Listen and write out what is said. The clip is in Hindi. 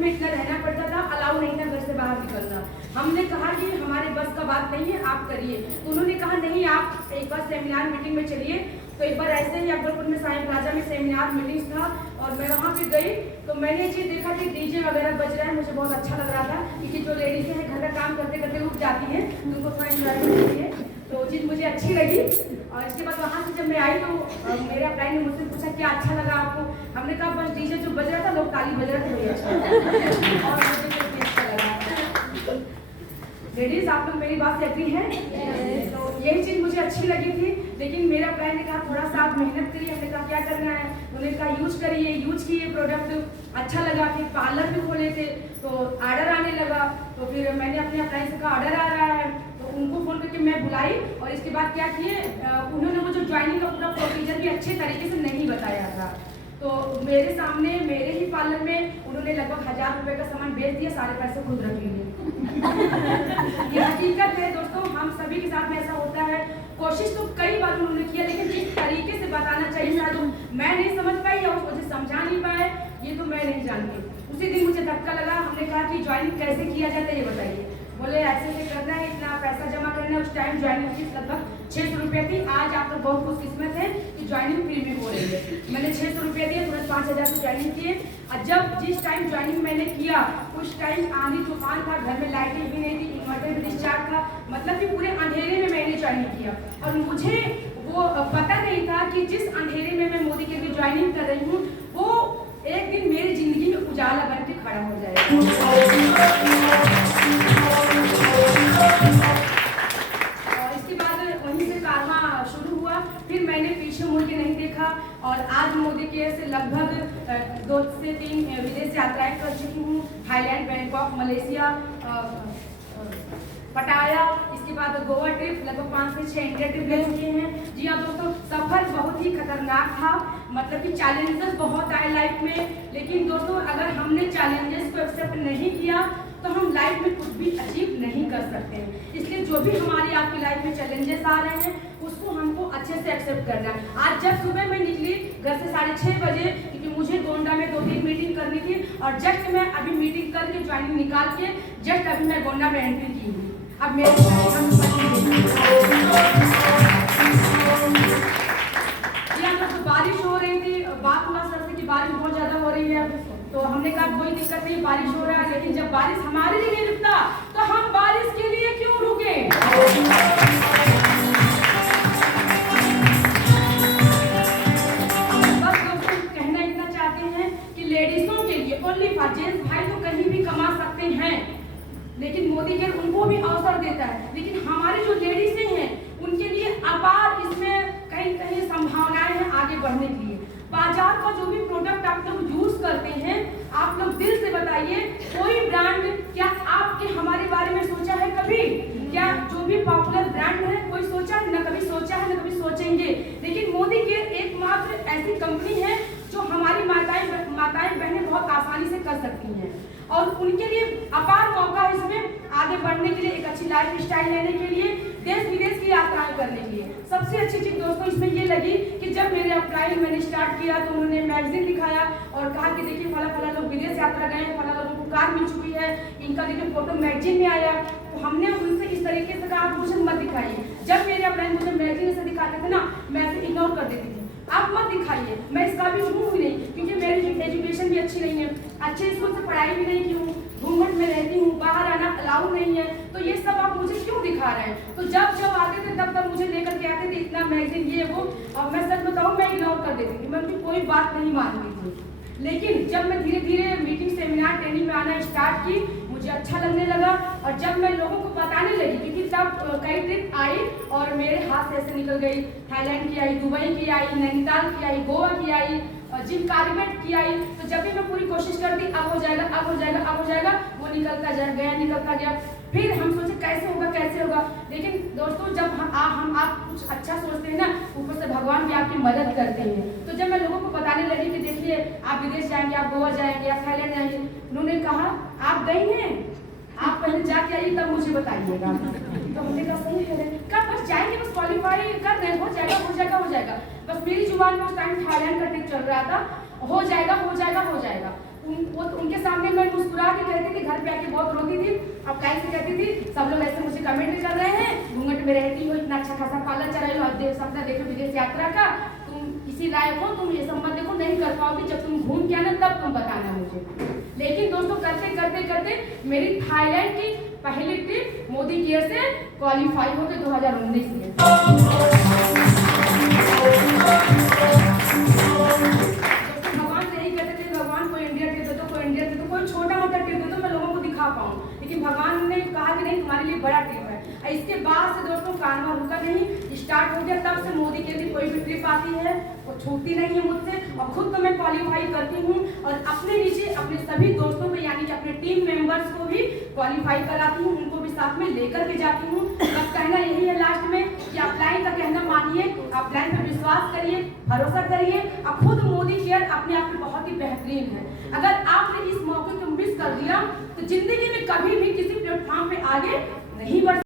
में इतना रहना पड़ता था, अलाउ नहीं था घर से बाहर निकलना। हमने कहा कि हमारे बस का बात नहीं है, आप करिए। तो उन्होंने कहा नहीं, आप एक बार सेमिनार मीटिंग में चलिए। तो एक बार ऐसे ही अकबरपुर में साईं प्लाजा में सेमिनार मीटिंग था और मैं वहाँ पे गई तो मैंने ये चीज़ देखा कि डीजे वगैरह बज रहा है। मुझे बहुत अच्छा लग रहा था क्योंकि जो लेडीज़ हैं घर का काम करते करते उठ जाती हैं तो उनको थोड़ा एंजॉयमेंट चाहिए, तो चीज़ मुझे अच्छी लगी। और इसके बाद वहाँ से जब मैं आई तो मेरे अपलाइन ने मुझसे पूछा क्या अच्छा लगा आपको। हमने कहा बस डीजे जो बज रहा था, लोग ताली बज रहे थे, वही अच्छा और मुझे अच्छा लगा। लेडीज आप लोग मेरी बात से एग्री हैं? तो यही चीज़ मुझे अच्छी लगी थी। लेकिन मेरा अपलाइन ने कहा थोड़ा सा आप मेहनत करिए। हमने कहा क्या करना है, उन्होंने कहा यूज करिए। यूज किए प्रोडक्ट, अच्छा लगा। फिर पार्लर भी खोले थे तो ऑर्डर आने लगा। तो फिर मैंने अपने अपलाइन से कहा ऑर्डर आ रहा है, तो उनको फ़ोन करके मैं बुलाई और इसके बाद क्या किए, उन्होंने वो जो ज्वाइनिंग का पूरा प्रोसीजर भी अच्छे तरीके से नहीं बताया था। तो मेरे सामने मेरे ही पार्लर में उन्होंने लगभग 1000 रुपये का सामान बेच दिया, सारे पैसे खुद रख लिए। ये हकीकत है दोस्तों, हम सभी के साथ में ऐसा होता है। कोशिश तो कई बार उन्होंने किया लेकिन जिस तरीके से बताना चाहिए शायद मैं नहीं समझ पाई या मुझे समझा नहीं पाए, ये तो मैं नहीं जानती। उसी दिन मुझे धक्का लगा। हमने कहा कि ज्वाइनिंग कैसे किया जाता है ये बताइए। बोले ऐसे से करना है, इतना पैसा जमा करना है। उस टाइम ज्वाइनिंग फीस लगभग 600 रुपये थी। आज आप लोग बहुत खुशकिस्मत है कि ज्वाइनिंग फ्री में हो रही है। मैंने 600 रुपये दिए, तुरंत 5000 से ज्वाइनिंग किए। और जब जिस टाइम ज्वाइनिंग मैंने किया उस टाइम आंधी तूफान था, घर में लाइटें भी नहीं थी, इन्वर्टर भी डिस्चार्ज था, मतलब कि पूरे अंधेरे में मैंने ज्वाइनिंग किया। और मुझे वो पता नहीं था कि जिस अंधेरे में मैं मोदी के लिए ज्वाइनिंग कर रही हूँ वो एक दिन मेरी जिंदगी में उजाला बन के खड़ा हो जाएगा। और इसके बाद वहीं से कारवां शुरू हुआ। फिर मैंने पीछे मुड़ के नहीं देखा और आज मोदी केयर से लगभग 2 से 3 विदेश यात्राएं कर चुकी हूँ। थाईलैंड, बैंकॉक, मलेशिया, पटाया, इसके बाद गोवा ट्रिप, लगभग 5 से 6 इंडिया ट्रिप ले चुके हैं। जी हाँ दोस्तों, सफर बहुत ही खतरनाक था, मतलब कि चैलेंजेस बहुत आए लाइफ में। लेकिन दोस्तों अगर हमने चैलेंजेस को एक्सेप्ट नहीं किया तो हम लाइफ में कुछ भी अचीव नहीं कर सकते हैं। इसलिए जो भी हमारी आपकी लाइफ में चैलेंजेस आ रहे हैं उसको हमको अच्छे से एक्सेप्ट करना है। आज जब सुबह मैं निकली घर से 6:30 बजे, क्योंकि मुझे गोंडा में 2-3 मीटिंग करनी थी और जस्ट मैं अभी मीटिंग करके ज्वाइनिंग निकाल के जस्ट अभी मैं गोंडा में एंट्री की हूँ। अब मेरे तो बारिश हो रही थी, बात हुआ सर से कि बारिश बहुत ज़्यादा हो रही है, तो हमने कहा कोई दिक्कत नहीं, बारिश हो रहा है। लेकिन जब बारिश हमारे लिए नहीं रुकता तो हम बारिश के लिए क्यों रुके? बस दोस्तों कहना इतना चाहते हैं कि लेडीजों के लिए ओनली फॉर, जेंट्स भाई तो कहीं भी कमा सकते हैं लेकिन मोदी केयर उनको भी अवसर देता है। लेकिन हमारे जो लेडीजें हैं उनके लिए अपार इसमें कहीं कहीं संभावनाएं हैं आगे बढ़ने के लिए। बाजार का जो भी प्रोडक्ट आप लोग यूज करते हैं, आप लोग दिल से बताइए कोई ब्रांड क्या आपके हमारे बारे में सोचा है कभी? क्या जो भी पॉपुलर ब्रांड है कोई सोचा है? न कभी सोचा है, न कभी सोचेंगे। लेकिन मोदी केयर एकमात्र ऐसी कंपनी है जो हमारी माताएं बहनें बहुत आसानी से कर सकती हैं और उनके लिए अपार मौका है इसमें आगे बढ़ने के लिए, एक अच्छी लाइफ स्टाइल लेने के लिए, देश विदेश की यात्राएं करने के लिए। सबसे अच्छी चीज दोस्तों इसमें ये लगी कि जब मेरे अपलाइन मैंने स्टार्ट किया तो उन्होंने मैगजीन दिखाया और कहा कि देखिए फला लोग विदेश यात्रा गए हैं, फला लोगों को कार मिल चुकी है, इनका देखिए फोटो मैगजीन में आया। तो हमने उनसे इस तरीके से कहा आप मुझे मत दिखाइए। जब मेरे अपलाइन मुझे मैगजीन से दिखाते थे ना, मैं ऐसे इग्नोर कर देती थी, आप मत दिखाइए, मैं इस काबिल हूँ ही नहीं, क्योंकि मेरी एजुकेशन भी अच्छी नहीं है, अच्छे स्कूल से पढ़ाई भी नहीं की हूँ, घूंघट में रहती हूँ, बाहर आना अलाउ नहीं है, तो ये सब आप मुझे क्यों दिखा रहे हैं? तो जब आते थे तब मुझे लेकर के आते थे इतना मैगजीन ये वो, और मैं सच बताऊँ मैं इग्नोर कर देती थी, मैं उनकी कोई बात नहीं मानती थी। लेकिन जब मैं धीरे धीरे मीटिंग, सेमिनार, ट्रेनिंग में आना स्टार्ट की, मुझे अच्छा लगने लगा और जब मैं लोगों को बताने लगी, क्योंकि तब कई ट्रिप आई और मेरे हाथ से ऐसे निकल गई, थाईलैंड की आई, दुबई की आई, नैनीताल की आई, गोवा की आई, जिम कार्बेट की आई। तो जब भी मैं पूरी कोशिश करती अब हो जाएगा, अब हो जाएगा, अब हो जाएगा, वो निकलता गया, निकलता गया। फिर हम सोचे कैसे होगा। लेकिन दोस्तों जब हम आप कुछ अच्छा सोचते हैं ना, ऊपर से भगवान भी आपकी मदद करते हैं। तो जब मैं लोगों को बताने लगी कि देखिए आप विदेश जाएंगे, आप गोवा जाएंगे, आप थाईलैंड जाएंगे, उन्होंने कहा आप गई हैं, आप पहले जाके आइए तब मुझे बताइएगा। तो हमने कहा सही है, कब बस जाएंगे, बस क्वालिफाई कर रहे, हो जाएगा। बस मेरी जुबान में उस टाइम थाईलैंड का ट्रिप चल रहा था, हो जाएगा। उनके सामने मैं मुस्कुरा अप्लाई से कहती थी, सब लोग ऐसे मुझे कमेंट कर रहे हैं, घूंघट में रहती हो, इतना अच्छा खासा पार्लर चला रही हो, अब सपना देखो विदेश यात्रा का, तुम इसी लायक हो, तुम ये सब मत देखो, नहीं कर पाओगी, जब तुम घूम के आना तब तुम बताना मुझे। लेकिन दोस्तों करते करते करते मेरी थाईलैंड की पहली ट्रिप मोदी केयर से क्वालिफाई हो गई 2019 में। भगवान से यही कहते थे, भगवान कोई इंडिया दे दो, कोई इंडिया दे दो, कोई छोटा मोटा ट्रिप दे दो, मैं लोगों को दिखा पाऊँ। लेकिन भगवान ने कहा कि नहीं, तुम्हारे लिए बड़ा ट्रिप है। इसके बाद से दोस्तों कारवा रुका नहीं, स्टार्ट हो गया, तब से मोदी के लिए कोई भी ट्रिप आती है वो छूटती नहीं है मुझसे, और खुद तो मैं क्वालिफाई करती हूँ और अपने नीचे अपने सभी दोस्तों को यानी कि अपने टीम मेंबर्स को भी क्वालिफाई कराती हूँ, उनको भी साथ में लेकर के जाती हूँ। बस कहना यही है लास्ट में कि ऑफलाइन का कहना मानिए, ऑफलाइन पर विश्वास करिए, भरोसा करिए, और खुद मोदी केयर अपने आप में बहुत ही बेहतरीन है। अगर आपने इस मौके को मिस कर दिया तो जिंदगी में कभी भी किसी प्लेटफॉर्म पे आगे नहीं बढ़